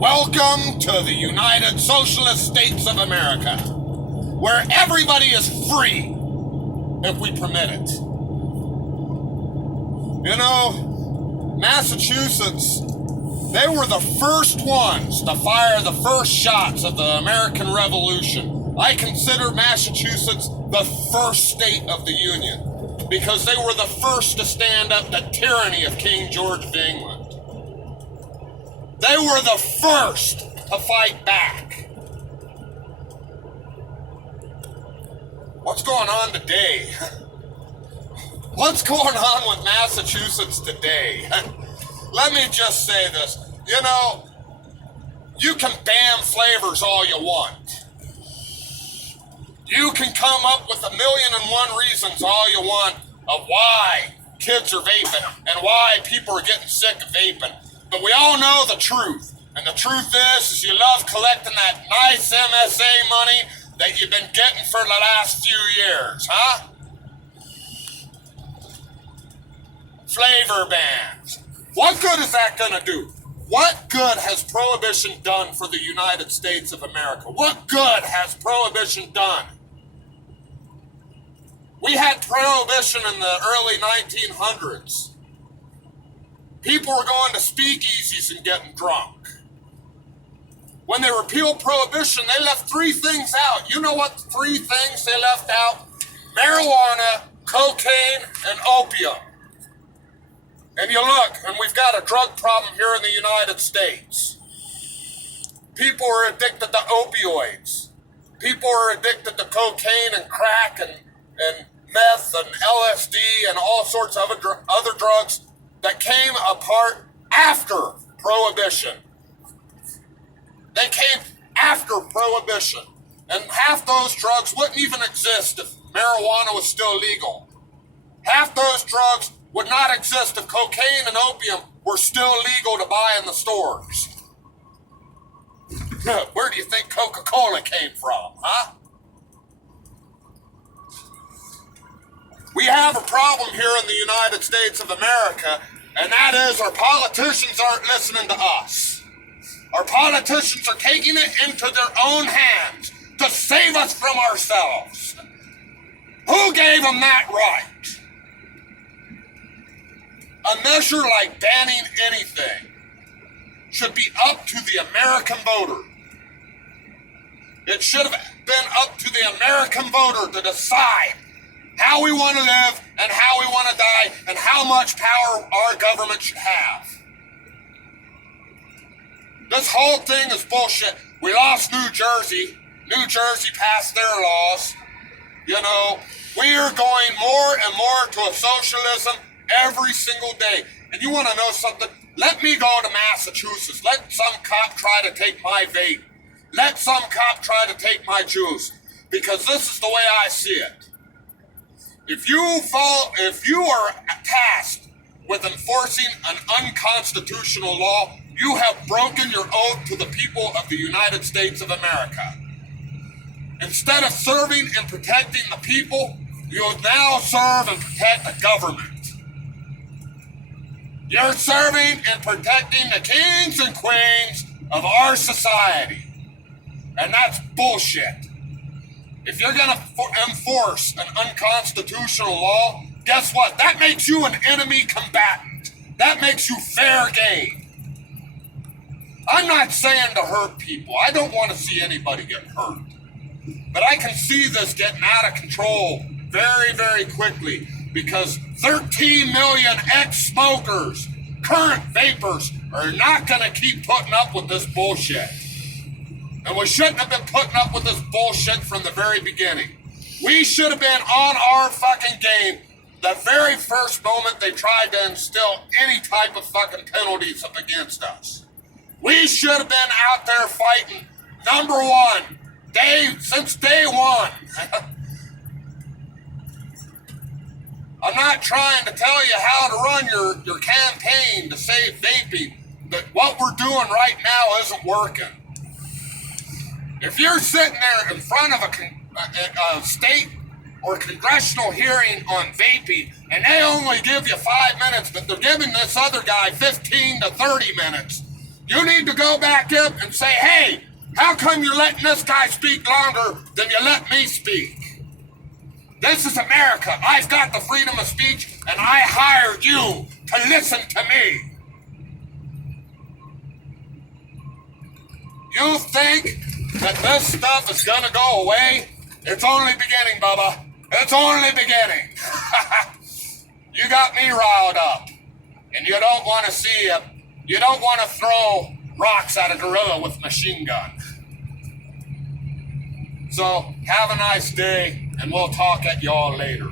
Welcome to the United Socialist States of America, where everybody is free if we permit it. You know, Massachusetts, they were the first ones to fire the first shots of the American Revolution. I consider Massachusetts the first state of the Union because they were the first to stand up to tyranny of King George of England. They were the first to fight back. What's going on today? What's going on with Massachusetts today? Let me just say this. You know, you can ban flavors all you want. You can come up with 1,000,001 reasons all you want of why kids are vaping and why people are getting sick of vaping. But we all know the truth. And the truth is you love collecting that nice MSA money that you've been getting for the last few years, huh? Flavor bans. What good is that gonna do? What good has Prohibition done for the United States of America? What good has Prohibition done? We had Prohibition in the early 1900s. People were going to speakeasies and getting drunk. When they repealed Prohibition, they left 3 things out. You know what 3 things they left out? Marijuana, cocaine, and opium. And you look, and we've got a drug problem here in the United States. People are addicted to opioids. People are addicted to cocaine and crack and meth and LSD and all sorts of other drugs that came apart after Prohibition. They came after Prohibition. And half those drugs wouldn't even exist if marijuana was still legal. Half those drugs would not exist if cocaine and opium were still legal to buy in the stores. Where do you think Coca-Cola came from, huh? We have a problem here in the United States of America, and that is our politicians aren't listening to us. Our politicians are taking it into their own hands to save us from ourselves. Who gave them that right? A measure like banning anything should be up to the American voter. It should have been up to the American voter to decide how we want to live and how we want to die and how much power our government should have. This whole thing is bullshit. We lost New Jersey. New Jersey passed their laws. You know, we are going more and more to a socialism every single day. And you want to know something? Let me go to Massachusetts. Let some cop try to take my vape. Let some cop try to take my juice. Because this is the way I see it. If you are tasked with enforcing an unconstitutional law, you have broken your oath to the people of the United States of America. Instead of serving and protecting the people, you now serve and protect the government. You're serving and protecting the kings and queens of our society. And that's bullshit. If you're going to enforce an unconstitutional law, guess what? That makes you an enemy combatant. That makes you fair game. I'm not saying to hurt people. I don't want to see anybody get hurt. But I can see this getting out of control very, very quickly because 13 million ex-smokers, current vapors, are not going to keep putting up with this bullshit. And we shouldn't have been putting up with this bullshit from the very beginning. We should have been on our fucking game the very first moment they tried to instill any type of fucking penalties up against us. We should have been out there fighting number one, since day one. I'm not trying to tell you how to run your campaign to save vaping, but what we're doing right now isn't working. If you're sitting there in front of a state or congressional hearing on vaping, and they only give you 5 minutes, but they're giving this other guy 15 to 30 minutes, You need to go back up and say, hey, how come you're letting this guy speak longer than you let me speak? This is America. I've got the freedom of speech, and I hired you to listen to me. You think that this stuff is going to go away? It's only beginning, Bubba. It's only beginning. You got me riled up, and you don't want to see it. You don't want to throw rocks at a gorilla with a machine gun. So, have a nice day, and we'll talk at y'all later.